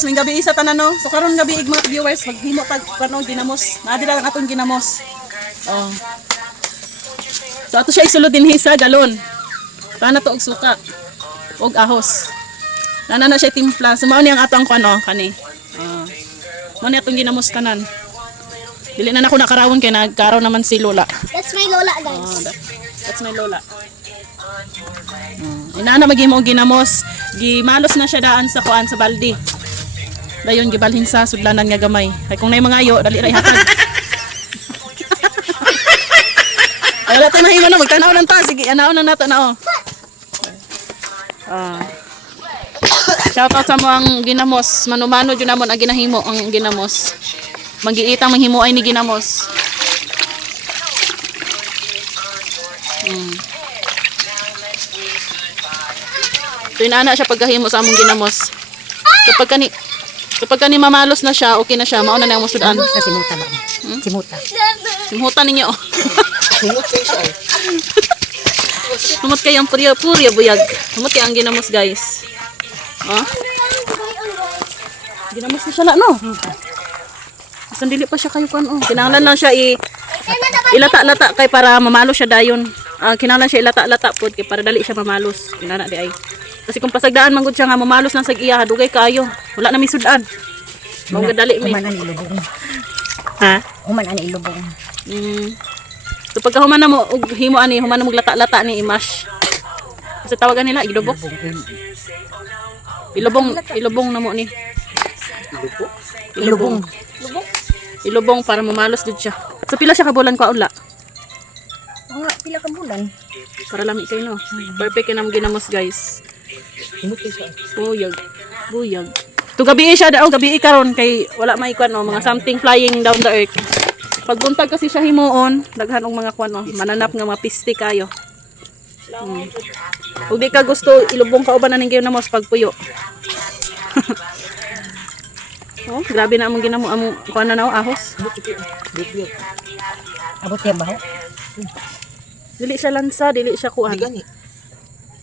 viewers, ning gabi isa tanan no. So karon gabi mga viewers maghimo tag kano ginamos. Naadila lang atong ginamos. Oh. So ato siya isulod dinhi sa galon. Kana to og suka. Og ahos. Nana na siya timpla. So mao ni ang atong kuno kani. Mao ni atong ginamos tanan. Dili na nako nakarawon kay nagkaraw naman si Lola. That's my Lola, guys. That's my Lola. Inana maghimo og ginamos. Gimalos na siya daan sa kuan sa baldi. Dayon gibalhin sa sudlanan nga gamay. Ay kung nay mga ayo dali ra ihatag. Ay wala tayo mahimo na magtanaw lang ta. Sige, anaon na nato na oh. Shout out sa mga ginamos. Manumano jud namon ang ginahimo ang ginamos. Magiitang manghimo ay ni ginamos. So inaana siya pagkahimo sa among ginamos. Kapag kani mamalos na siya, okay na siya. Mao na nang musudan. Simuta ba? Simuta. Simutan ninyo. Simut kayo siya. Sumot kayo ang purya buyag. Sumot kayo ang ginamos guys. Oh. Ginamos na siya la no. Asan dili pa siya kayo kan oh. Kinahanglan lang siya ilata-lata kay para mamalo siya dayon. Kinahanglan siya ilata-lata pod kay para dali siya mamalos. Inana di ay. Kasi kung pasagdaan man gud siya nga mamalos lang sa iya, dugay kayo. Wala na misudan. Mao dali mi. Human ani ilubong. Ha? Human ani ilubong. So pagka human na mo og himo ani, human na mo lata-lata ni imash. Kasi tawagan nila ilubok. Ilubong na mo ni. Ilubong. Ilubong para mamalos jud siya. So pila siya ka bulan ko ula? Nga pila ka bulan. Para lami kayo no. Perfect kinam ginamos guys. Buyag. To gabi siya daw, gabi karon kay wala may kwan no, mga something flying down the earth. Pag buntag kasi siya himuon, daghan og mga kwan no, mananap nga mga piste kayo. Ug di ka gusto ilubong ka uban na ning ginamos pagpuyo. Oh, grabe na among ginamo among kwan na no, ahos. Abot ya ba? Dili siya lansa, dili siya kuan.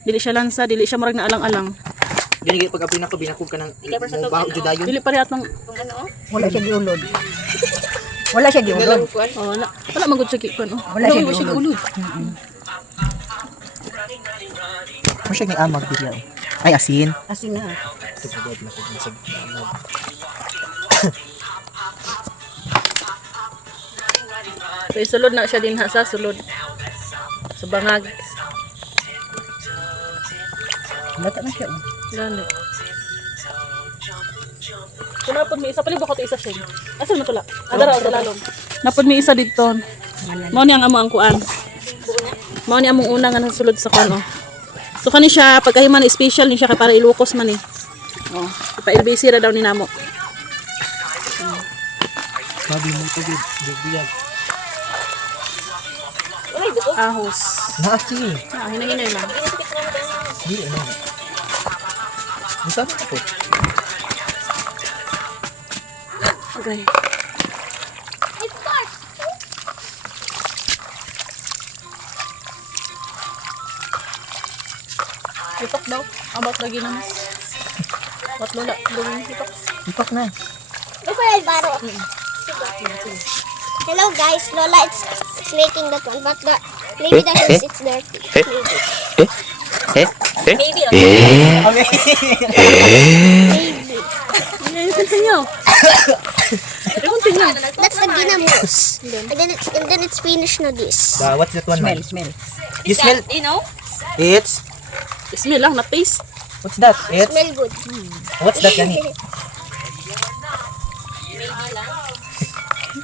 Dili siya lansa, dili siya murag na alang-alang. Gani pag apin ako binakog ka ng baho judayon. Dili pare atong Wala siya giulod. Wala siya giulod. oh, wala magud siya kikon oh. Wala siya giulod. Mo siya ni amag diya. Ay asin. Asin na. So isulod na siya din ha sa sulod. Sa bangag. Bata na siya. Gani. So napod mi isa pali bako isa siya. Asa mo tula? Adara sa lalom. Napod mi isa didto. Mao ni ang amo ang kuan. Mao ni among una nga nasulod sa kuan oh. So kani siya pagkahiman special ni siya kay para ilukos man eh. Oh, pa LBC ra daw ni namo. Sabi mo to biyag. Ahos. Naati. Hinahinay lang. Di ano. Masarap po. Okay. Itok daw. About lagi naman. What lola? Itok. Ipak na. Hello, guys. Lola, it's making that one, but maybe that is it's dirty. Maybe. That's the ginamos. And then it's finished na this. What's that one? Smell. You smell? You know? It's Smell lang, na taste. what's that? It's Smell good. what's that gani?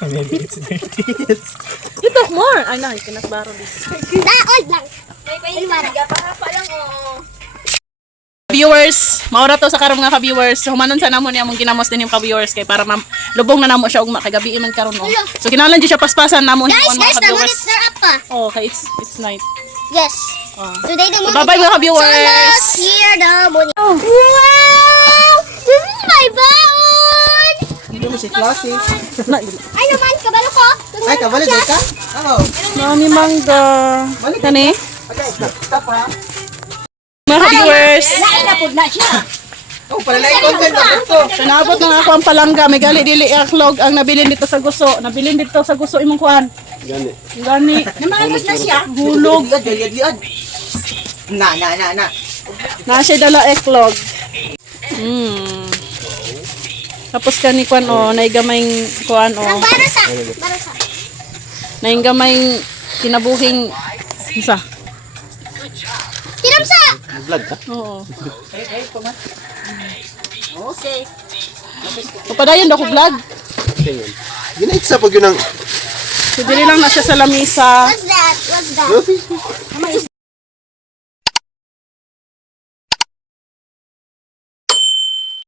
Maybe it's dirty. You talk more. Ay na, kinasbaro this. Old lang. May pa lang, Viewers, maura to sa karong mga ka-viewers. Humanon sa namo ni among ginamos din yung ka-viewers kay para lubong na namo siya ug makagabi man karon no. So kinahanglan di siya paspasan namo Guys, mga the ka-viewers. monitor up pa. Oh, okay, it's night. Yes. Today the monitor. Bye-bye mga ka-viewers. So, here the monitor. Wow! This is my baon! Hindi mo si classic. Ay naman, kabalo ko. Ay, kabalo dito ka? Oo. Nami mangga. Kani? Okay, stop ha. Mga ka-viewers. Lain na pud na siya. Oh, palalay content na ito. Pinabot na ako ang palangga. May gali dili aklog ang nabilin dito sa guso. Nabilin dito sa guso imong kuan. Gani. Namangos na siya. Hulog. Liad. Na. Na siya dala eklog. Tapos kani kuan naigamayng kuan Barasa. nainggamayng kinabuhing isa. Tiramsa. Vlog ka? Oo. Okay. Papadayon daw ko vlog. Ginait sa pag yun ang... So dili lang na siya sa lamisa. What's that?